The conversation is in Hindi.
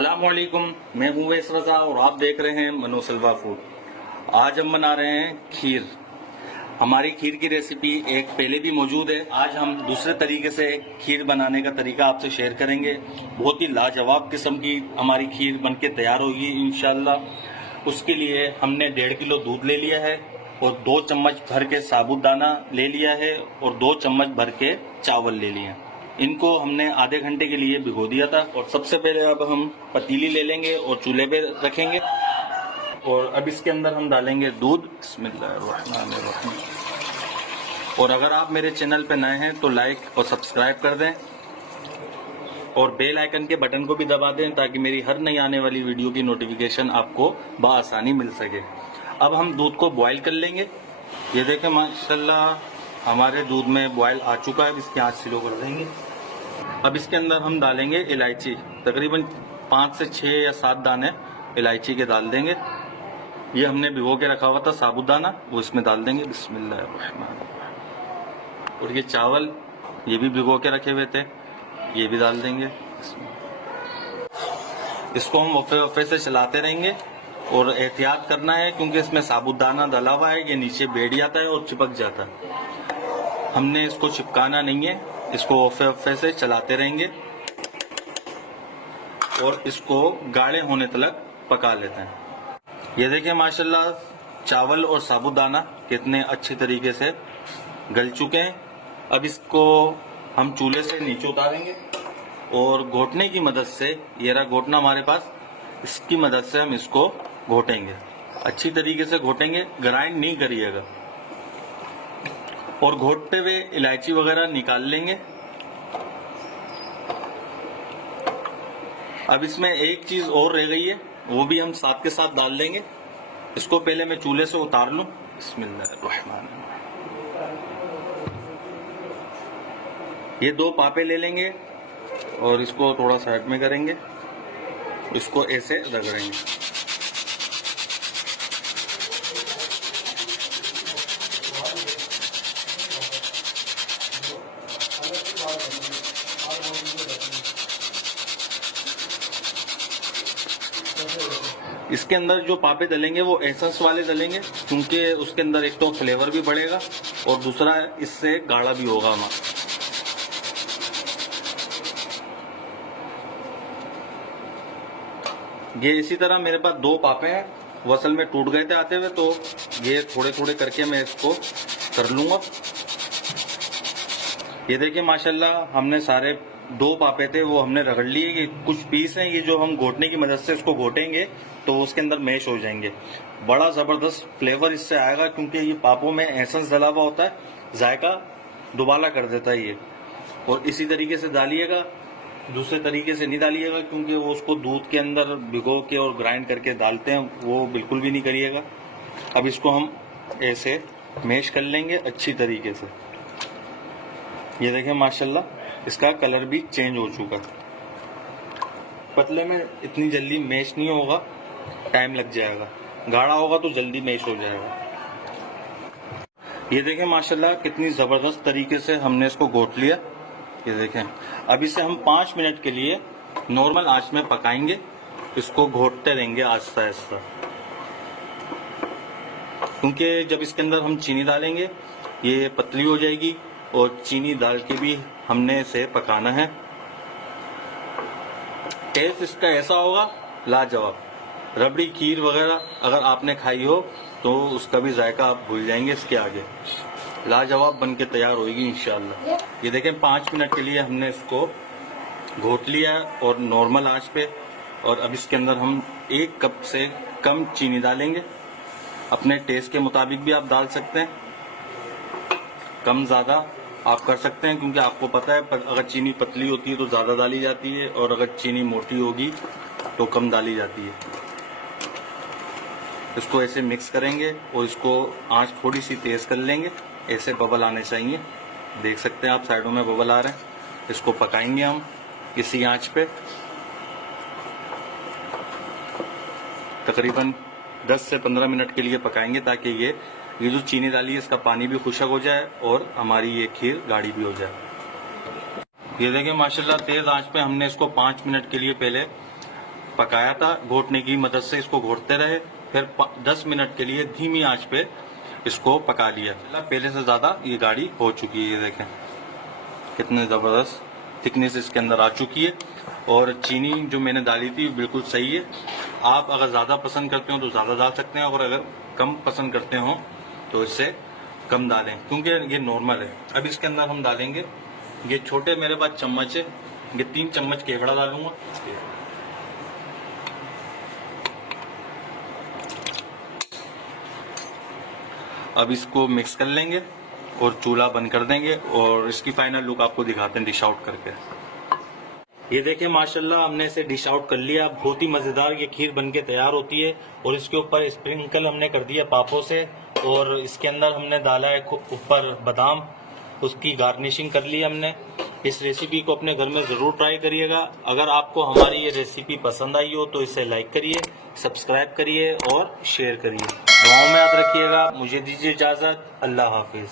अस्सलामुअलैकुम, मैं हूँ वैस रजा और आप देख रहे हैं मनोसलवा फूड। आज हम बना रहे हैं खीर। हमारी खीर की रेसिपी एक पहले भी मौजूद है। आज हम दूसरे तरीके से खीर बनाने का तरीका आपसे शेयर करेंगे। बहुत ही लाजवाब किस्म की हमारी खीर बनके तैयार होगी इंशाल्लाह। उसके लिए हमने 1.5 किलो दूध ले लिया है और 2 चम्मच भर के साबुदाना ले लिया है और 2 चम्मच भर के चावल ले लिए। इनको हमने आधे घंटे के लिए भिगो दिया था। और सबसे पहले अब हम पतीली ले लेंगे और चूल्हे पे रखेंगे और अब इसके अंदर हम डालेंगे दूध। बिस्मिल्लाहिर्रहमानिर्रहीम। और अगर आप मेरे चैनल पे नए हैं तो लाइक और सब्सक्राइब कर दें और बेल आइकन के बटन को भी दबा दें ताकि मेरी हर नई आने वाली वीडियो की नोटिफिकेशन आपको बआसानी मिल सके। अब हम दूध को बॉईल कर लेंगे। ये देखें माशाल्लाह हमारे दूध में बॉयल आ चुका है। इसकी आंच स्लो कर देंगे। अब इसके अंदर हम डालेंगे इलायची। तकरीबन 5 से 6 या 7 दाने इलायची के डाल देंगे। ये हमने भिगो के रखा हुआ था साबुदाना, वो इसमें डाल देंगे। बिस्मिल्लाह। और ये चावल ये भी भिगो के रखे हुए थे, ये भी डाल देंगे। इसको हम वफे से चलाते रहेंगे और एहतियात करना है क्योंकि इसमें साबुदाना डाला हुआ है। ये नीचे बैठ जाता है और चिपक जाता है। हमने इसको चिपकाना नहीं है, इसको वफे से चलाते रहेंगे और इसको गाढ़े होने तक पका लेते हैं। ये देखिए माशाल्लाह चावल और साबुदाना कितने अच्छे तरीके से गल चुके हैं। अब इसको हम चूल्हे से नीचे उतारेंगे और घोटने की मदद से, ये रहा घोटना हमारे पास, इसकी मदद से हम इसको घोटेंगे। अच्छी तरीके से घोटेंगे, ग्राइंड नहीं करिएगा। और घोटते हुए इलायची वगैरह निकाल लेंगे। अब इसमें एक चीज और रह गई है, वो भी हम साथ के साथ डाल देंगे। इसको पहले मैं चूल्हे से उतार लूं। बिस्मिल्लाहिर्रहमानिर्रहीम। ये 2 पापे ले लेंगे और इसको थोड़ा साइड में करेंगे, इसको ऐसे रगड़ेंगे। इसके अंदर जो पापे डलेंगे वो एसेंस वाले डलेंगे क्योंकि उसके अंदर एक तो फ्लेवर भी बढ़ेगा और दूसरा इससे गाढ़ा भी होगा हमारा। ये इसी तरह मेरे पास 2 पापे हैं, वो असल में टूट गए थे आते हुए, तो ये थोड़े थोड़े करके मैं इसको कर लूंगा। ये देखिए माशाल्लाह हमने सारे 2 पापे थे वो हमने रगड़ लिए। ये कुछ पीस हैं, ये जो हम घोटने की मदद से इसको घोटेंगे तो उसके अंदर मैश हो जाएंगे। बड़ा जबरदस्त फ्लेवर इससे आएगा क्योंकि ये पापों में एसेंस डला हुआ होता है, जायका दुबाला कर देता है ये। और इसी तरीके से डालिएगा, दूसरे तरीके से नहीं डालिएगा क्योंकि वो उसको दूध के अंदर भिगो के और ग्राइंड करके डालते हैं, वो बिल्कुल भी नहीं करिएगा। अब इसको हम ऐसे मैश कर लेंगे अच्छी तरीके से। ये देखें माशाल्लाह इसका कलर भी चेंज हो चुका है। पतले में इतनी जल्दी मैश नहीं होगा, टाइम लग जाएगा। गाढ़ा होगा तो जल्दी मैश हो जाएगा। ये देखें माशाल्लाह कितनी जबरदस्त तरीके से हमने इसको घोट लिया। ये देखें अब इसे हम 5 मिनट के लिए नॉर्मल आंच में पकाएंगे। इसको घोटते रहेंगे आहिस्ता आहिस्ता क्योंकि जब इसके अंदर हम चीनी डालेंगे ये पतली हो जाएगी और चीनी डाल के भी हमने इसे पकाना है। टेस्ट इसका ऐसा होगा लाजवाब। रबड़ी खीर वगैरह अगर आपने खाई हो तो उसका भी जायका आप भूल जाएंगे इसके आगे। लाजवाब बन के तैयार होगी इंशाल्लाह। ये देखें 5 मिनट के लिए हमने इसको घोट लिया और नॉर्मल आंच पे। और अब इसके अंदर हम 1 कप से कम चीनी डालेंगे। अपने टेस्ट के मुताबिक भी आप डाल सकते हैं, कम ज़्यादा आप कर सकते हैं क्योंकि आपको पता है अगर चीनी पतली होती है तो ज़्यादा डाली जाती है और अगर चीनी मोटी होगी तो कम डाली जाती है। इसको ऐसे मिक्स करेंगे और इसको आंच थोड़ी सी तेज़ कर लेंगे। ऐसे बबल आने चाहिए, देख सकते हैं आप साइडों में बबल आ रहे हैं। इसको पकाएंगे हम इसी आंच पे तकरीबन 10 से 15 मिनट के लिए पकाएंगे ताकि ये जो चीनी डाली है इसका पानी भी खुशक हो जाए और हमारी ये खीर गाढ़ी भी हो जाए। ये देखिए माशाल्लाह तेज आंच पे हमने इसको 5 मिनट के लिए पहले पकाया था, घोटने की मदद से इसको घोटते रहे, फिर 10 मिनट के लिए धीमी आंच पे इसको पका लिया। पहले से ज्यादा ये गाढ़ी हो चुकी है, ये देखें कितने जबरदस्त थिकनेस इसके अंदर आ चुकी है। और चीनी जो मैंने डाली थी बिल्कुल सही है। आप अगर ज्यादा पसंद करते हो तो ज्यादा डाल सकते हैं, और अगर कम पसंद करते हो तो इससे कम डालें, क्योंकि ये नॉर्मल है। अब इसके अंदर हम डालेंगे, ये छोटे मेरे पास चम्मच है, ये 3 चम्मच केवड़ा डालूंगा। अब इसको मिक्स कर लेंगे और चूल्हा बंद कर देंगे, और इसकी फाइनल लुक आपको दिखाते हैं डिश आउट करके। ये देखिए माशाल्लाह हमने इसे डिश आउट कर लिया। बहुत ही मजेदार ये खीर बनके तैयार होती है। और इसके ऊपर स्प्रिंकल हमने कर दिया पापों से, और इसके अंदर हमने डाला है ऊपर बादाम, उसकी गार्निशिंग कर ली हमने। इस रेसिपी को अपने घर में जरूर ट्राई करिएगा। अगर आपको हमारी ये रेसिपी पसंद आई हो तो इसे लाइक करिए, सब्सक्राइब करिए और शेयर करिए। दुआओं में याद रखिएगा। मुझे दीजिए इजाजत। अल्लाह हाफिज।